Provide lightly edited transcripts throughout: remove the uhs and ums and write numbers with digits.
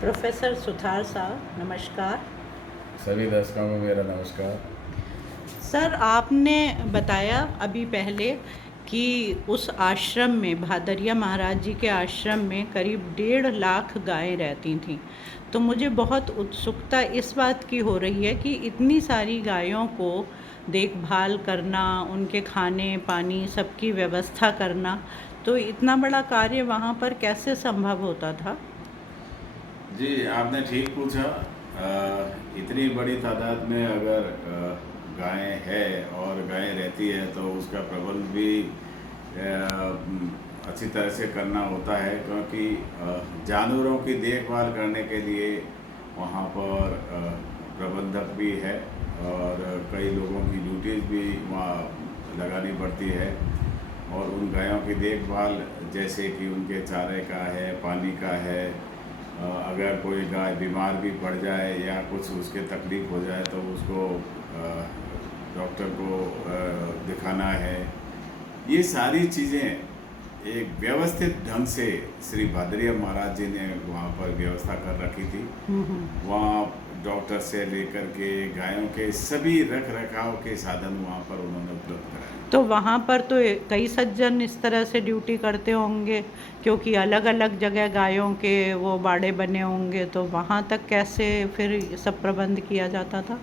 Professor Suthar साहब नमस्कार। सभी दर्शकों को मेरा नमस्कार। सर, आपने बताया अभी पहले कि उस आश्रम में, भादरिया महाराज जी के आश्रम में करीब 1.5 लाख गायें रहती थीं। तो मुझे बहुत उत्सुकता इस बात की हो रही है कि इतनी सारी गायों को देखभाल करना, उनके खाने पानी सबकी व्यवस्था करना, तो इतना बड़ा कार्य वहाँ पर कैसे संभव होता था? जी, आपने ठीक पूछा। इतनी बड़ी तादाद में अगर गायें हैं और गायें रहती है तो उसका प्रबंध भी अच्छी तरह से करना होता है, क्योंकि जानवरों की देखभाल करने के लिए वहाँ पर प्रबंधक भी है और कई लोगों की ड्यूटीज़ भी वहाँ लगानी पड़ती है। और उन गायों की देखभाल, जैसे कि उनके चारे का है, पानी का है, अगर कोई गाय बीमार भी पड़ जाए या कुछ उसके तकलीफ़ हो जाए तो उसको डॉक्टर को दिखाना है। ये सारी चीज़ें एक व्यवस्थित ढंग से श्री भादरिया महाराज जी ने वहाँ पर व्यवस्था कर रखी थी। वहाँ डॉक्टर से लेकर के गायों के सभी रख रखाव के साधन वहाँ पर उन्होंने उपलब्ध कराए। तो वहाँ पर तो कई सज्जन इस तरह से ड्यूटी करते होंगे, क्योंकि अलग अलग जगह गायों के वो बाड़े बने होंगे, तो वहाँ तक कैसे फिर ये सब प्रबंध किया जाता था?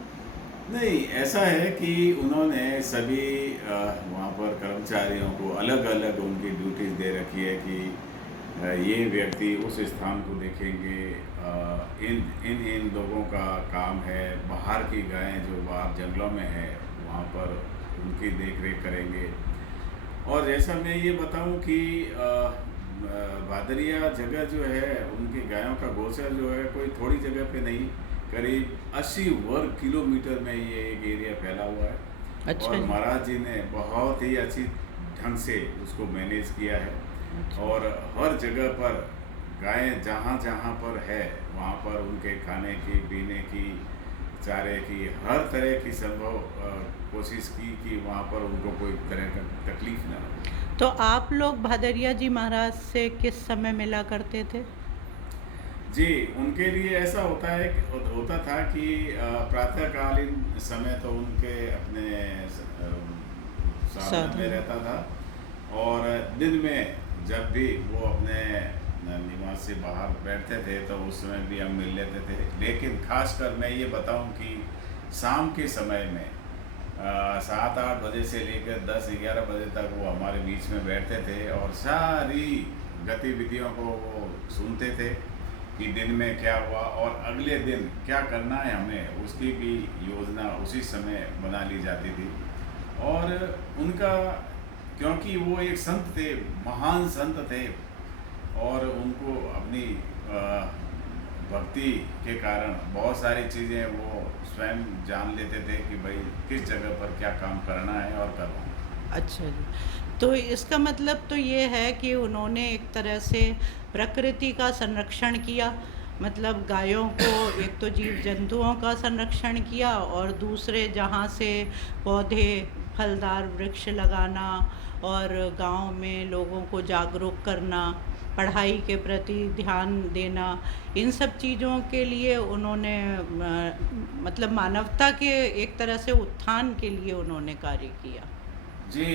नहीं, ऐसा है कि उन्होंने सभी वहाँ पर कर्मचारियों को अलग अलग उनकी ड्यूटीज़ दे रखी है कि ये व्यक्ति उस स्थान को देखेंगे, इन इन इन लोगों का काम है, बाहर की गायें जो बाहर जंगलों में है वहाँ पर उनकी देख रेख करेंगे। और जैसा मैं ये बताऊं कि भादरिया जगह जो है, उनकी गायों का गोचर जो है कोई थोड़ी जगह पे नहीं, करीब 80 वर्ग किलोमीटर में ये एक एरिया फैला हुआ है। अच्छा और जी। महाराज जी ने बहुत ही अच्छी ढंग से उसको मैनेज किया है। अच्छा। और हर जगह पर गायें जहाँ जहाँ पर है वहाँ पर उनके खाने की, पीने की, चारे की, हर तरह की संभव कोशिश की कि वहाँ पर उनको कोई तरह का तकलीफ ना हो। तो आप लोग भादरिया जी महाराज से किस समय मिला करते थे? जी, उनके लिए ऐसा होता है कि होता था कि प्रातःकालीन समय तो उनके अपने साधना में साधन। रहता था। और दिन में जब भी वो अपने निवास से बाहर बैठते थे तो उस समय भी हम मिल लेते थे। लेकिन खासकर मैं ये बताऊं कि शाम के समय में 7-8 बजे से लेकर 10-11 बजे तक वो हमारे बीच में बैठते थे और सारी गतिविधियों को वो सुनते थे कि दिन में क्या हुआ और अगले दिन क्या करना है हमें, उसकी भी योजना उसी समय बना ली जाती थी। और उनका, क्योंकि वो एक संत थे, महान संत थे, और उनको अपनी भक्ति के कारण बहुत सारी चीज़ें वो स्वयं जान लेते थे कि भाई किस जगह पर क्या काम करना है और करवाना। अच्छा जी। तो इसका मतलब तो ये है कि उन्होंने एक तरह से प्रकृति का संरक्षण किया, मतलब गायों को, एक तो जीव जंतुओं का संरक्षण किया और दूसरे जहाँ से पौधे, फलदार वृक्ष लगाना और गांव में लोगों को जागरूक करना, पढ़ाई के प्रति ध्यान देना, इन सब चीज़ों के लिए उन्होंने मतलब मानवता के एक तरह से उत्थान के लिए उन्होंने कार्य किया। जी,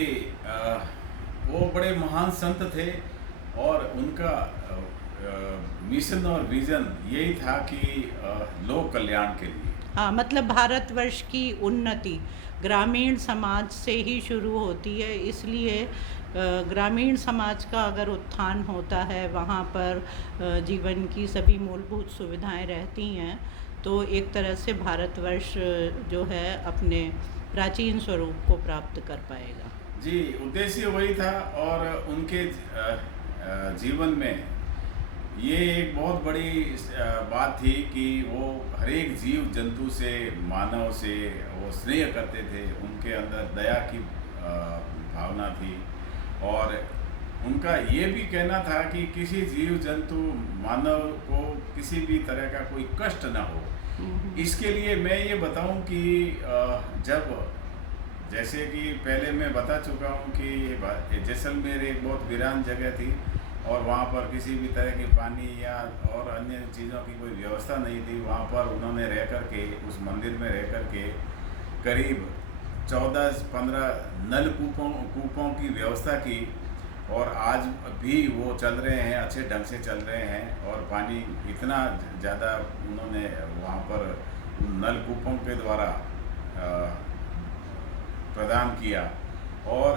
वो बड़े महान संत थे और उनका मिशन और विजन यही था कि लोक कल्याण के लिए। हाँ, मतलब भारतवर्ष की उन्नति ग्रामीण समाज से ही शुरू होती है, इसलिए ग्रामीण समाज का अगर उत्थान होता है, वहाँ पर जीवन की सभी मूलभूत सुविधाएं रहती हैं, तो एक तरह से भारतवर्ष जो है अपने प्राचीन स्वरूप को प्राप्त कर पाएगा। जी, उद्देश्य वही था। और उनके जीवन में ये एक बहुत बड़ी बात थी कि वो हर एक जीव जंतु से, मानव से वो स्नेह करते थे। उनके अंदर दया की भावना थी। और उनका ये भी कहना था कि किसी जीव जंतु, मानव को किसी भी तरह का कोई कष्ट ना हो। इसके लिए मैं ये बताऊं कि जब, जैसे कि पहले मैं बता चुका हूँ कि जैसलमेर एक बहुत वीरान जगह थी और वहाँ पर किसी भी तरह की पानी या और अन्य चीज़ों की कोई व्यवस्था नहीं थी। वहाँ पर उन्होंने रह कर के, उस मंदिर में रह कर के करीब 14-15 कूपों की व्यवस्था की, और आज भी वो चल रहे हैं, अच्छे ढंग से चल रहे हैं। और पानी इतना ज़्यादा उन्होंने वहाँ पर नलकूपों के द्वारा प्रदान किया। और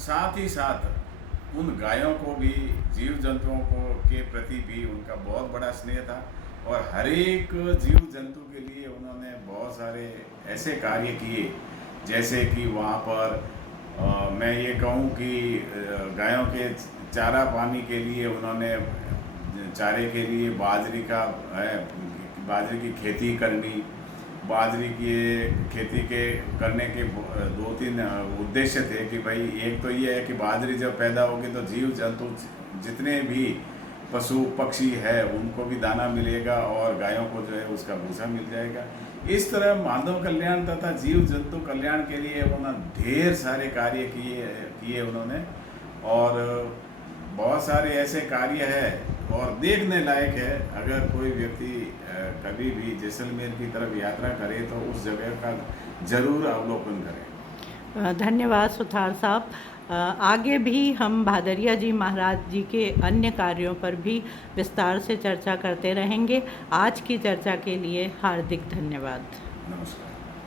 साथ ही साथ उन गायों को भी, जीव जंतुओं को के प्रति भी उनका बहुत बड़ा स्नेह था। और हर एक जीव जंतु के लिए उन्होंने बहुत सारे ऐसे कार्य किए, जैसे कि वहाँ पर मैं ये कहूँ कि गायों के चारा पानी के लिए उन्होंने चारे के लिए बाजरे की खेती करनी। बाजरे की खेती के करने के 2-3 उद्देश्य थे कि भाई, एक तो ये है कि बाजरी जब पैदा होगी तो जीव जंतु जितने भी पशु पक्षी है उनको भी दाना मिलेगा, और गायों को जो है उसका भूसा मिल जाएगा। इस तरह मानव कल्याण तथा जीव जंतु कल्याण के लिए उन्होंने ढेर सारे कार्य किए उन्होंने। और बहुत सारे ऐसे कार्य है और देखने लायक है। अगर कोई व्यक्ति कभी भी जैसलमेर की तरफ यात्रा करे तो उस जगह का ज़रूर अवलोकन करें। धन्यवाद सुथार साहब। आगे भी हम भादरिया जी महाराज जी के अन्य कार्यों पर भी विस्तार से चर्चा करते रहेंगे। आज की चर्चा के लिए हार्दिक धन्यवाद। नमस्कार।